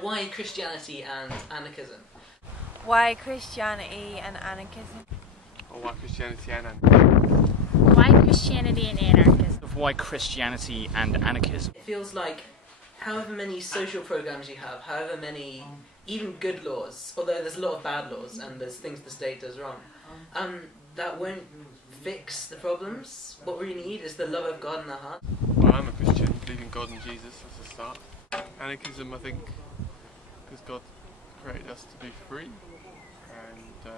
Why Christianity and Anarchism? Why Christianity and Anarchism? Or why Christianity and Anarchism? Why Christianity and Anarchism? Why Christianity and Anarchism? It feels like however many social programs you have, however many even good laws, although there's a lot of bad laws and there's things the state does wrong, that won't fix the problems. What we need is the love of God in our heart. Well, I'm a Christian, believe in God and Jesus as a start. Anarchism, I think, because God created us to be free and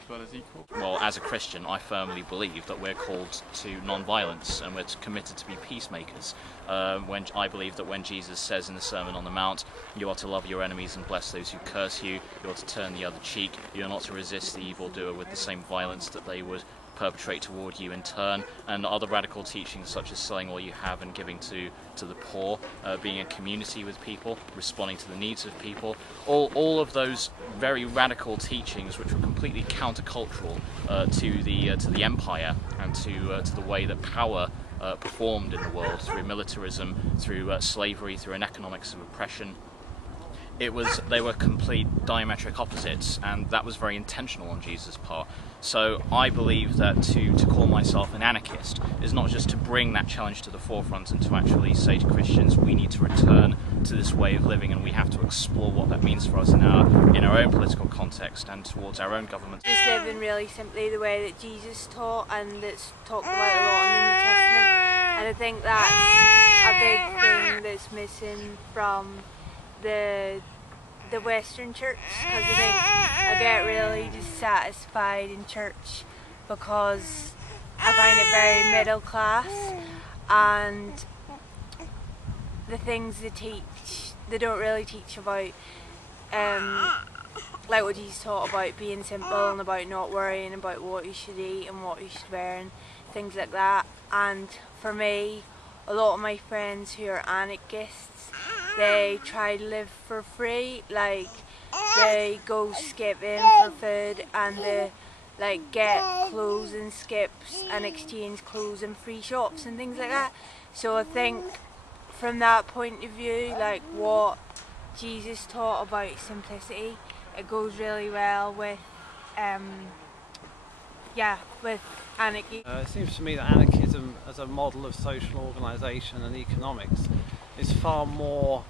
as well as equal. Well, as a Christian, I firmly believe that we're called to non-violence and we're committed to be peacemakers. I believe that when Jesus says in the Sermon on the Mount, you are to love your enemies and bless those who curse you, you are to turn the other cheek, you are not to resist the evildoer with the same violence that they would perpetrate toward you in turn, and other radical teachings such as selling all you have and giving to the poor, being in community with people, responding to the needs of people, all of those very radical teachings which were completely countercultural to the empire and to the way that power performed in the world through militarism, through slavery, through an economics of oppression. They were complete diametric opposites, and that was very intentional on Jesus' part. So I believe that to call myself an anarchist is not just to bring that challenge to the forefront and to actually say to Christians, we need to return to this way of living and we have to explore what that means for us in our own political context and towards our own government. Just living really simply the way that Jesus taught, and that's talked about a lot in the New Testament. And I think that's a big thing that's missing from the Western church, because I think I get really dissatisfied in church because I find it very middle class, and the things they teach, they don't really teach about like what Jesus taught about being simple and about not worrying about what you should eat and what you should wear and things like that. And for me, a lot of my friends who are anarchists, they try to live for free, like they go skipping for food and they like get clothes in skips and exchange clothes in free shops and things like that. So I think from that point of view, like what Jesus taught about simplicity, it goes really well with with anarchy. It seems to me that anarchism as a model of social organisation and economics is far more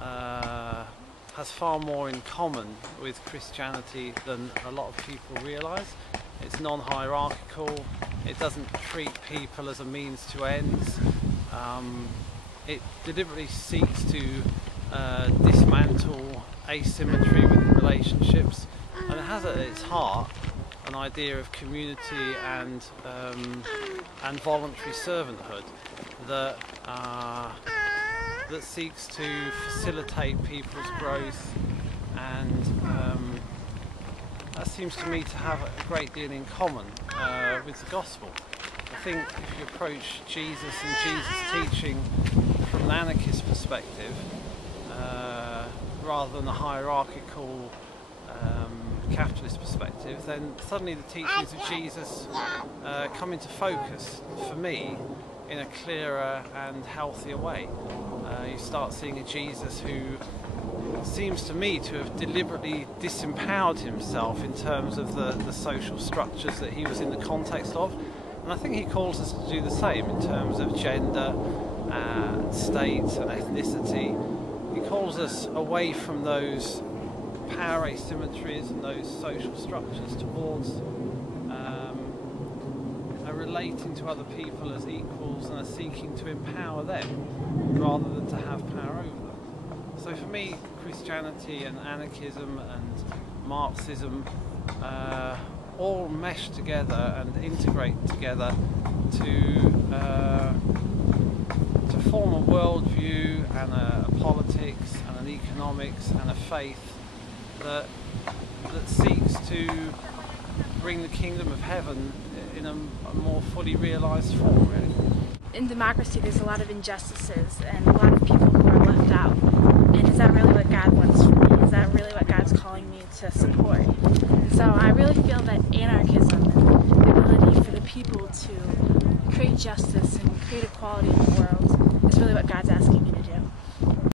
has far more in common with Christianity than a lot of people realise. It's non-hierarchical, it doesn't treat people as a means to ends, it deliberately seeks to dismantle asymmetry within relationships, and it has at its heart an idea of community and voluntary servanthood that seeks to facilitate people's growth, and that seems to me to have a great deal in common with the gospel. I think if you approach Jesus and Jesus' teaching from an anarchist perspective, rather than a hierarchical capitalist perspective, then suddenly the teachings of Jesus come into focus for me in a clearer and healthier way. You start seeing a Jesus who seems to me to have deliberately disempowered himself in terms of the social structures that he was in the context of, and I think he calls us to do the same in terms of gender, state and ethnicity. He calls us away from those power asymmetries and those social structures towards relating to other people as equals and seeking to empower them rather than to have power over them. So for me, Christianity and anarchism and Marxism all mesh together and integrate together to form a worldview and a politics and an economics and a faith that seeks to bring the kingdom of heaven in a more fully realised form, really. In democracy there's a lot of injustices and a lot of people who are left out,